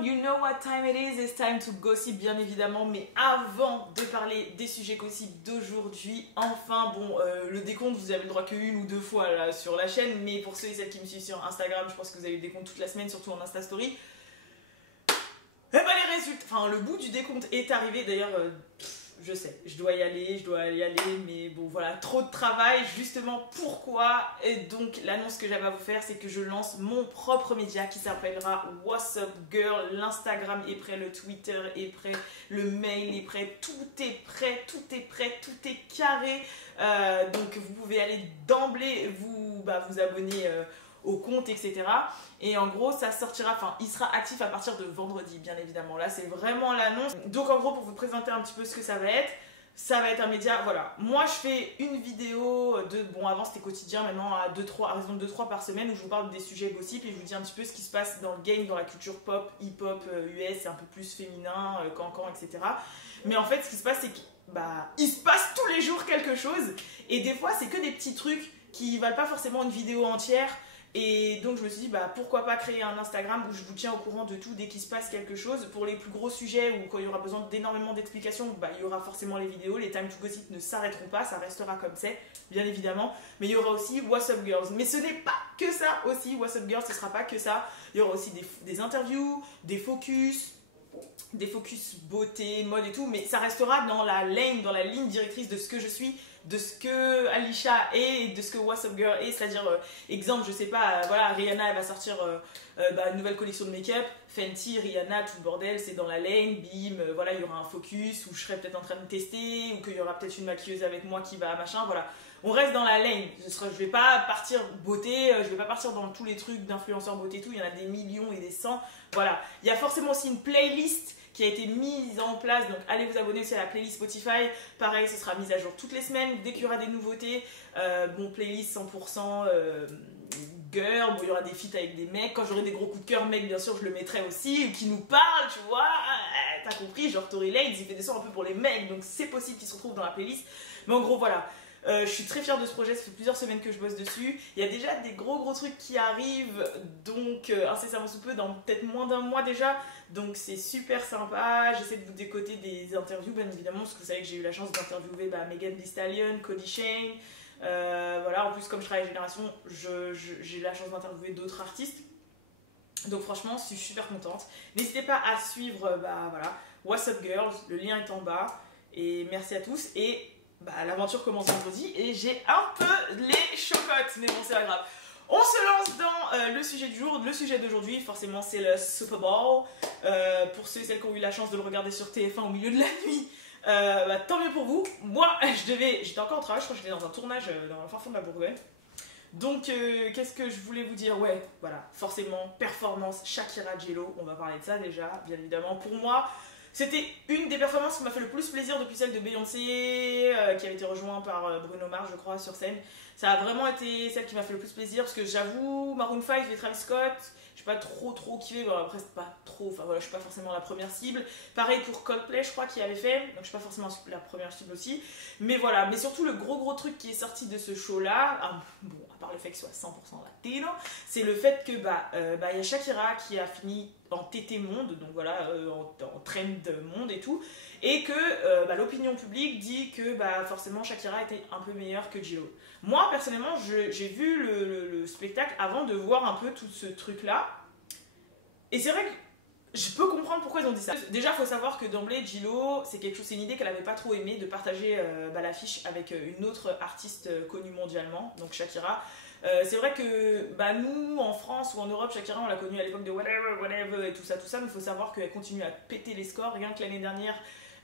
monde, you know what time it is, it's time to gossip bien évidemment, mais avant de parler des sujets gossip d'aujourd'hui, enfin bon, le décompte vous avez le droit qu'une ou deux fois là, sur la chaîne, mais pour ceux et celles qui me suivent sur Instagram, je pense que vous avez eu le décompte toute la semaine, surtout en Insta Story. Et bah les résultats, enfin le bout du décompte est arrivé d'ailleurs, je sais, je dois y aller, mais bon voilà, trop de travail, justement pourquoi. Et donc l'annonce que j'avais à vous faire, c'est que je lance mon propre média qui s'appellera What's Up Girl. L'Instagram est prêt, le Twitter est prêt, le mail est prêt, tout est prêt, tout est carré. Donc vous pouvez aller d'emblée vous abonner au compte, etc. Et en gros, ça sortira, enfin, il sera actif à partir de vendredi, bien évidemment. Là, c'est vraiment l'annonce. Donc, en gros, pour vous présenter un petit peu ce que ça va être un média, voilà. Moi, je fais une vidéo de, bon, avant c'était quotidien, maintenant à raison de 2-3 par semaine, où je vous parle des sujets gossip et je vous dis un petit peu ce qui se passe dans le game, dans la culture pop, hip-hop, US, un peu plus féminin, cancan, etc. Mais en fait, ce qui se passe, c'est qu'il se passe tous les jours quelque chose. Et des fois, c'est que des petits trucs qui valent pas forcément une vidéo entière. Et donc je me suis dit pourquoi pas créer un Instagram où je vous tiens au courant de tout dès qu'il se passe quelque chose. Pour les plus gros sujets ou quand il y aura besoin d'énormément d'explications, il y aura forcément les vidéos. Les time to gossip ne s'arrêteront pas, ça restera comme c'est, bien évidemment. Mais il y aura aussi What's Up Girls. Mais ce n'est pas que ça aussi, What's Up Girls, ce sera pas que ça. Il y aura aussi des interviews, des focus beauté, mode et tout, mais ça restera dans la ligne directrice de ce que je suis, de ce que Alisha est, et de ce que What's Up Girl est, c'est-à-dire, exemple, je sais pas, voilà, Rihanna, elle va sortir une nouvelle collection de make-up, Fenty, Rihanna, tout le bordel, c'est dans la lane, bim, voilà, il y aura un focus, où je serai peut-être en train de tester, ou qu'il y aura peut-être une maquilleuse avec moi qui va, machin, voilà. On reste dans la lane, je vais pas partir beauté, je vais pas partir dans tous les trucs d'influenceurs beauté et tout, il y en a des millions et des cents, voilà. Il y a forcément aussi une playlist qui a été mise en place, donc allez vous abonner aussi à la playlist Spotify, pareil, ce sera mis à jour toutes les semaines, dès qu'il y aura des nouveautés, playlist 100% girl, il y aura des feats avec des mecs, quand j'aurai des gros coups de cœur mecs, bien sûr, je le mettrai aussi, qui nous parlent, tu vois, t'as compris, genre Tory Lanez, il fait des sons un peu pour les mecs, donc c'est possible qu'ils se retrouvent dans la playlist, mais en gros, voilà. Je suis très fière de ce projet, ça fait plusieurs semaines que je bosse dessus. Il y a déjà des gros trucs qui arrivent, donc incessamment sous peu, dans peut-être moins d'un mois déjà. Donc c'est super sympa. J'essaie de vous décoter des interviews, bien évidemment, parce que vous savez que j'ai eu la chance d'interviewer Megan Thee Stallion, Cody Shane. Voilà, en plus, comme je travaille à Génération, j'ai la chance d'interviewer d'autres artistes. Donc franchement, je suis super contente. N'hésitez pas à suivre voilà, What's Up Girls, le lien est en bas. Et merci à tous. Et l'aventure commence vendredi et j'ai un peu les chocottes, mais bon, c'est pas grave. On se lance dans le sujet du jour. Le sujet d'aujourd'hui, forcément, c'est le Super Bowl. Pour ceux et celles qui ont eu la chance de le regarder sur TF1 au milieu de la nuit, tant mieux pour vous. Moi, j'étais encore au travail, je crois que j'étais dans un tournage dans le fin fond de la Bourgogne. Donc, qu'est-ce que je voulais vous dire? Ouais, voilà, forcément, performance, Shakira, J.Lo, on va parler de ça déjà, bien évidemment. Pour moi, c'était une des performances qui m'a fait le plus plaisir depuis celle de Beyoncé, qui avait été rejointe par Bruno Mars, je crois, sur scène. Ça a vraiment été celle qui m'a fait le plus plaisir, parce que j'avoue, Maroon 5 et Travis Scott, j'ai pas trop kiffé, après c'est pas trop, enfin voilà, je suis pas forcément la première cible. Pareil pour Coldplay, je crois, qui avait fait, donc je suis pas forcément la première cible aussi. Mais voilà, mais surtout le gros truc qui est sorti de ce show-là, bon, à part le fait que ce soit 100% latino, c'est le fait que, y a Shakira qui a fini en TT monde, donc voilà, en trend monde et tout, et que l'opinion publique dit que forcément Shakira était un peu meilleure que J.Lo. Moi personnellement, j'ai vu le spectacle avant de voir un peu tout ce truc là, et c'est vrai que je peux comprendre pourquoi ils ont dit ça. Déjà, il faut savoir que d'emblée, J.Lo, c'est une idée qu'elle avait pas trop aimé de partager l'affiche avec une autre artiste connue mondialement, donc Shakira. C'est vrai que nous, en France ou en Europe, Shakira, on l'a connue à l'époque de Whatever et tout ça, mais il faut savoir qu'elle continue à péter les scores, rien que l'année dernière.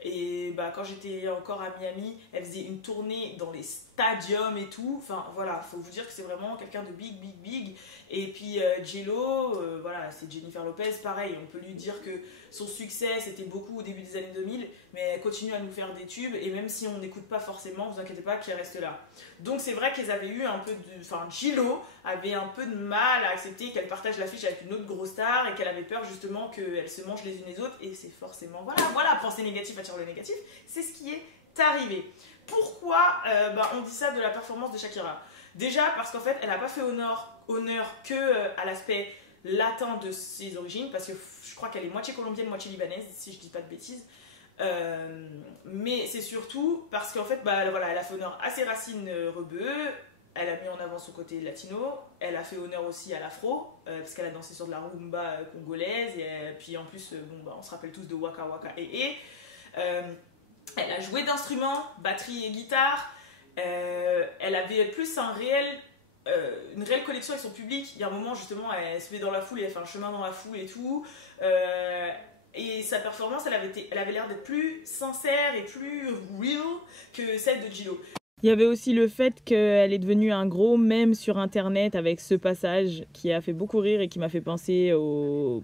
Et quand j'étais encore à Miami, elle faisait une tournée dans les stadiums et tout. Enfin voilà, faut vous dire que c'est vraiment quelqu'un de big. Et puis J.Lo, voilà, c'est Jennifer Lopez, pareil, on peut lui dire que son succès c'était beaucoup au début des années 2000, mais elle continue à nous faire des tubes, et même si on n'écoute pas forcément, vous inquiétez pas, qu'elle reste là. Donc c'est vrai qu'ils avaient eu un peu de... Enfin, J.Lo avait un peu de mal à accepter qu'elle partage l'affiche avec une autre grosse star, et qu'elle avait peur justement qu'elles se mangent les unes les autres, et c'est forcément... Voilà, penser négatif attire le négatif, c'est ce qui est arrivé. Pourquoi on dit ça de la performance de Shakira? Déjà parce qu'en fait, elle n'a pas fait honneur que à l'aspect latin de ses origines, parce que je crois qu'elle est moitié colombienne, moitié libanaise, si je dis pas de bêtises. Mais c'est surtout parce qu'en fait, bah, voilà, elle a fait honneur à ses racines rebeux, elle a mis en avant son côté latino, elle a fait honneur aussi à l'afro, parce qu'elle a dansé sur de la rumba congolaise, et puis en plus, bon, bah, on se rappelle tous de Waka Waka elle a joué d'instruments, batterie et guitare, elle avait plus une réelle connexion avec son public. Il y a un moment, justement, elle se met dans la foule et elle fait un chemin dans la foule et tout. Et sa performance, elle avait l'air d'être plus sincère et plus real que celle de J-Lo. Il y avait aussi le fait qu'elle est devenue un gros mème sur internet avec ce passage qui a fait beaucoup rire et qui m'a fait penser au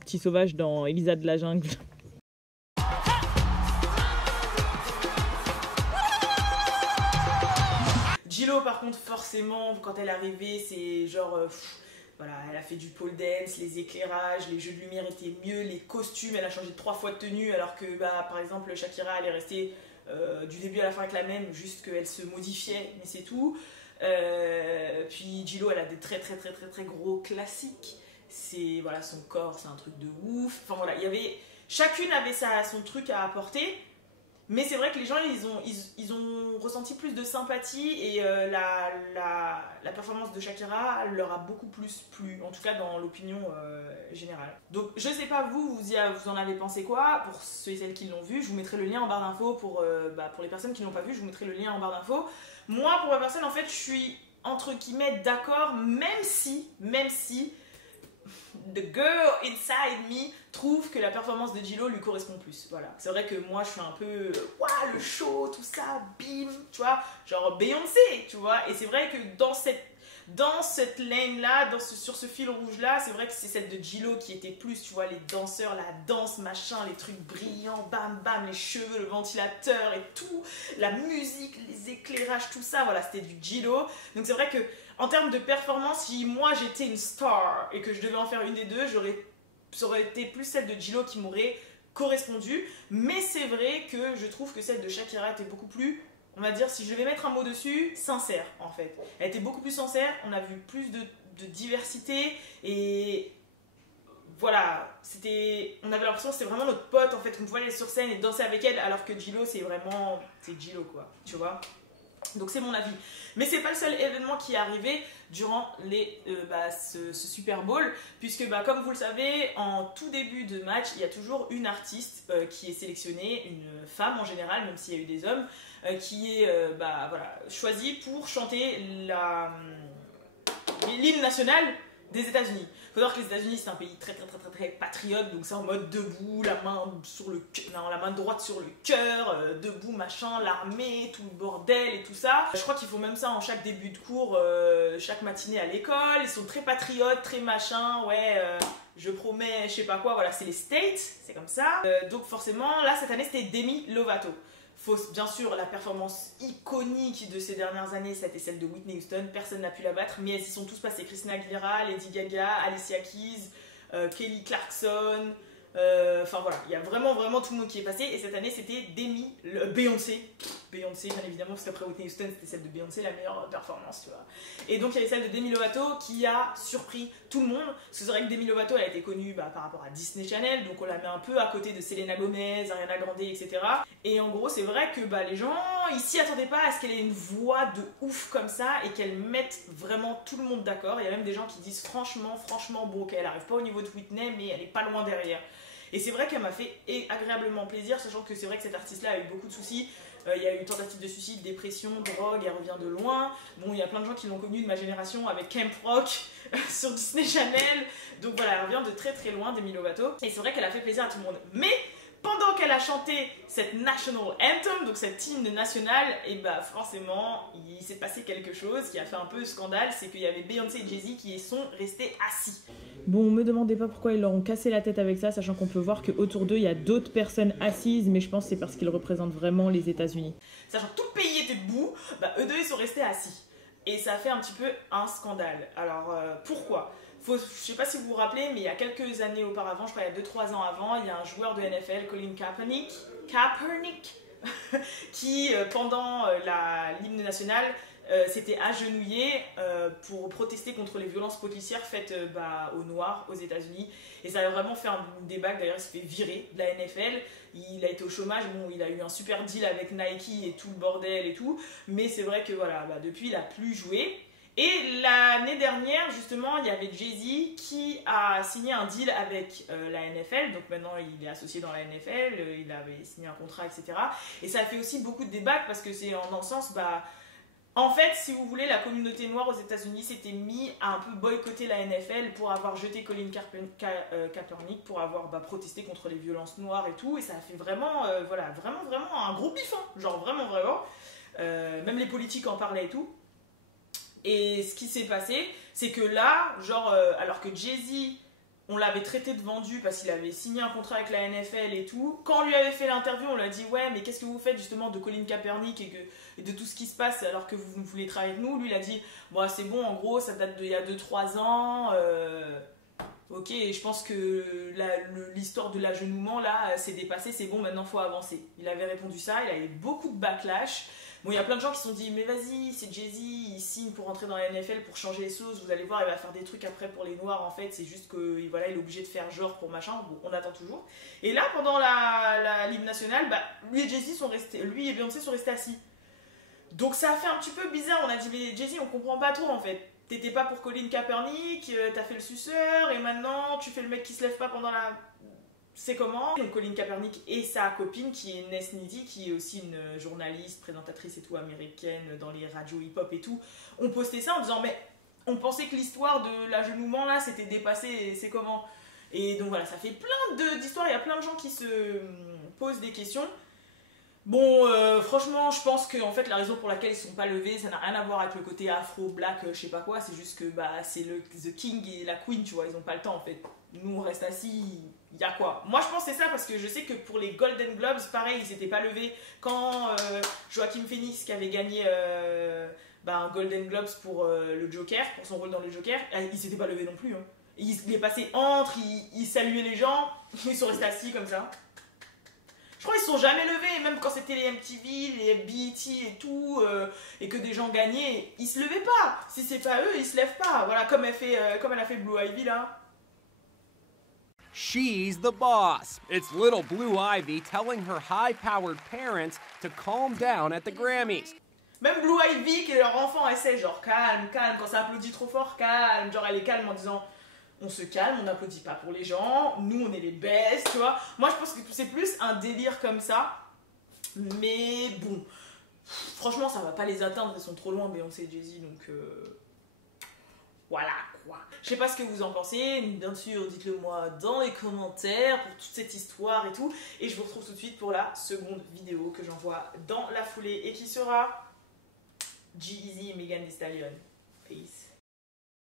petit sauvage dans Elisa de la jungle. J-Lo, par contre, forcément, quand elle est arrivée, c'est genre... voilà, elle a fait du pole dance, les éclairages, les jeux de lumière étaient mieux, les costumes, elle a changé 3 fois de tenue, alors que, bah, par exemple, Shakira, elle est restée du début à la fin avec la même, juste qu'elle se modifiait, mais c'est tout. Puis J-Lo, elle a des très gros classiques. C'est, voilà, son corps, c'est un truc de ouf. Enfin voilà, chacune avait son truc à apporter. Mais c'est vrai que les gens, ils ont ressenti plus de sympathie et la performance de Shakira leur a beaucoup plus plu, en tout cas dans l'opinion générale. Donc je sais pas vous en avez pensé quoi, pour ceux et celles qui l'ont vu, je vous mettrai le lien en barre d'infos, pour les personnes qui l'ont pas vu, je vous mettrai le lien en barre d'infos. Moi, pour ma personne, en fait, je suis entre guillemets d'accord, même si the girl inside me trouve que la performance de J-Lo lui correspond plus. Voilà. C'est vrai que moi je suis un peu le show, tout ça, bim, tu vois, genre Beyoncé, tu vois. Et c'est vrai que dans cette lane là, sur ce fil rouge là, c'est vrai que c'est celle de J-Lo qui était plus, tu vois, les danseurs, la danse, machin, les trucs brillants, bam bam, les cheveux, le ventilateur et tout, la musique, les éclairages, tout ça, voilà, c'était du J-Lo. Donc c'est vrai que en termes de performance, si moi j'étais une star et que je devais en faire une des deux, ça aurait été plus celle de J-Lo qui m'aurait correspondu. Mais c'est vrai que je trouve que celle de Shakira était beaucoup plus, on va dire, si je devais mettre un mot dessus, sincère en fait. Elle était beaucoup plus sincère, on a vu plus de diversité et voilà, on avait l'impression que c'était vraiment notre pote en fait, qu'on pouvait aller sur scène et danser avec elle, alors que J-Lo c'est J-Lo quoi, tu vois. Donc c'est mon avis. Mais c'est pas le seul événement qui est arrivé durant ce Super Bowl, puisque comme vous le savez, en tout début de match, il y a toujours une artiste qui est sélectionnée, une femme en général, même s'il y a eu des hommes, qui est choisie pour chanter l'hymne national des États-Unis. Il faut savoir que les États-Unis c'est un pays très patriote, donc c'est en mode debout, la main droite sur le cœur, debout machin, l'armée, tout le bordel et tout ça. Je crois qu'ils font même ça en chaque début de cours, chaque matinée à l'école. Ils sont très patriotes, très machin, je promets, je sais pas quoi, voilà, c'est les States, c'est comme ça. Donc forcément, là cette année c'était Demi Lovato. Bien sûr, la performance iconique de ces dernières années, c'était celle de Whitney Houston. Personne n'a pu la battre, mais elles y sont tous passées. Christina Aguilera, Lady Gaga, Alicia Keys, Kelly Clarkson. Enfin voilà, il y a vraiment tout le monde qui est passé. Et cette année, c'était Beyoncé. Beyoncé, bien évidemment, parce qu'après Whitney Houston, c'était celle de Beyoncé, la meilleure performance, tu vois. Et donc, il y avait celle de Demi Lovato qui a surpris tout le monde. Parce que c'est vrai que Demi Lovato, elle a été connue par rapport à Disney Channel. Donc, on la met un peu à côté de Selena Gomez, Ariana Grande, etc. Et en gros, c'est vrai que les gens, ils s'y attendaient pas à ce qu'elle ait une voix de ouf comme ça et qu'elle mette vraiment tout le monde d'accord. Il y a même des gens qui disent franchement, bon, qu'elle arrive pas au niveau de Whitney, mais elle est pas loin derrière. Et c'est vrai qu'elle m'a fait agréablement plaisir, sachant que c'est vrai que cette artiste-là a eu beaucoup de soucis. Il y a eu tentative de suicide, dépression, drogue, elle revient de loin. Bon, il y a plein de gens qui l'ont connue de ma génération avec Camp Rock sur Disney Channel. Donc voilà, elle revient de très loin, Demi Lovato. Et c'est vrai qu'elle a fait plaisir à tout le monde. Mais pendant qu'elle a chanté cette National Anthem, donc cette hymne nationale, et forcément, il s'est passé quelque chose qui a fait un peu scandale, c'est qu'il y avait Beyoncé et Jay-Z qui sont restés assis. Bon, me demandez pas pourquoi ils leur ont cassé la tête avec ça, sachant qu'on peut voir qu'autour d'eux, il y a d'autres personnes assises, mais je pense que c'est parce qu'ils représentent vraiment les États-Unis. Sachant que tout le pays était debout, eux deux, ils sont restés assis. Et ça a fait un petit peu un scandale. Alors, pourquoi ? Je ne sais pas si vous vous rappelez, mais il y a quelques années auparavant, je crois il y a 2-3 ans avant, il y a un joueur de NFL, Colin Kaepernick, qui, pendant l'hymne national, s'était agenouillé pour protester contre les violences policières faites aux Noirs aux États-Unis. Et ça a vraiment fait un débat. D'ailleurs, il s'est fait virer de la NFL. Il a été au chômage. Bon, il a eu un super deal avec Nike et tout le bordel et tout. Mais c'est vrai que voilà, depuis, il n'a plus joué. Et l'année dernière, justement, il y avait Jay-Z qui a signé un deal avec la NFL. Donc maintenant, il est associé dans la NFL. Il avait signé un contrat, etc. Et ça a fait aussi beaucoup de débats parce que c'est dans le sens... En fait, si vous voulez, la communauté noire aux États-Unis s'était mis à un peu boycotter la NFL pour avoir jeté Colin Kaepernick, pour avoir protesté contre les violences noires et tout. Et ça a fait vraiment, vraiment un gros bif, hein. Genre vraiment. Même les politiques en parlaient et tout. Et ce qui s'est passé, c'est que là, alors que Jay-Z, on l'avait traité de vendu parce qu'il avait signé un contrat avec la NFL et tout. Quand on lui avait fait l'interview, on lui a dit « Ouais, mais qu'est-ce que vous faites justement de Colin Kaepernick et de tout ce qui se passe alors que vous voulez travailler avec nous ?» Lui, il a dit « Bon, c'est bon, en gros, ça date d'il y a 2-3 ans. Ok, je pense que l'histoire de l'agenouement, là, c'est dépassé, c'est bon, maintenant, il faut avancer. » Il avait répondu ça, il a eu beaucoup de backlash. Bon, il y a plein de gens qui se sont dit, mais vas-y, c'est Jay-Z, il signe pour rentrer dans la NFL, pour changer les choses, vous allez voir, il va faire des trucs après pour les Noirs, en fait, c'est juste que voilà, il est obligé de faire genre pour machin, bon, on attend toujours. Et là, pendant l'hymne national, lui et Jay-Z sont restés, lui et Beyoncé sont restés assis. Donc ça a fait un petit peu bizarre, on a dit, mais Jay-Z, on comprend pas trop, en fait. T'étais pas pour Colin Kaepernick, t'as fait le suceur, et maintenant, tu fais le mec qui se lève pas pendant la... C'est comment? Donc Colin Kaepernick et sa copine qui est Ness Needy, qui est aussi une journaliste, présentatrice et tout américaine dans les radios hip-hop et tout, ont posté ça en disant mais on pensait que l'histoire de l'agenouement là c'était dépassé, c'est comment? Et donc voilà, ça fait plein d'histoires, il y a plein de gens qui se posent des questions. Bon, franchement, je pense que en fait, la raison pour laquelle ils ne sont pas levés, ça n'a rien à voir avec le côté afro, black, je sais pas quoi, c'est juste que c'est The King et la Queen, tu vois, ils n'ont pas le temps en fait. Nous, on reste assis, il y a quoi? Moi, je pense que c'est ça parce que je sais que pour les Golden Globes, pareil, ils s'étaient pas levés. Quand Joaquin Phoenix, qui avait gagné un Golden Globes pour le Joker, pour son rôle dans le Joker, ils s'étaient pas levés non plus. Hein. Il est passé entre, il saluait les gens, ils sont restés assis comme ça. Je crois qu'ils se sont jamais levés, même quand c'était les MTV, les BET et tout, et que des gens gagnaient, ils se levaient pas. Si c'est pas eux, ils se lèvent pas. Voilà, comme elle a fait Blue Ivy là. She's the boss. It's little Blue Ivy telling her high-powered parents to calm down at the Grammys. Même Blue Ivy, qui est leur enfant, essaie genre calme, quand ça applaudit trop fort, calme. Genre elle est calme en disant on se calme, on n'applaudit pas pour les gens, nous on est les best, tu vois. Moi je pense que c'est plus un délire comme ça, mais bon, franchement ça va pas les atteindre, ils sont trop loin Beyoncé et Jay-Z, donc voilà quoi. Je sais pas ce que vous en pensez, bien sûr dites-le moi dans les commentaires pour toute cette histoire et tout, et je vous retrouve tout de suite pour la seconde vidéo que j'envoie dans la foulée et qui sera G-Eazy et Megan Thee Stallion. Peace.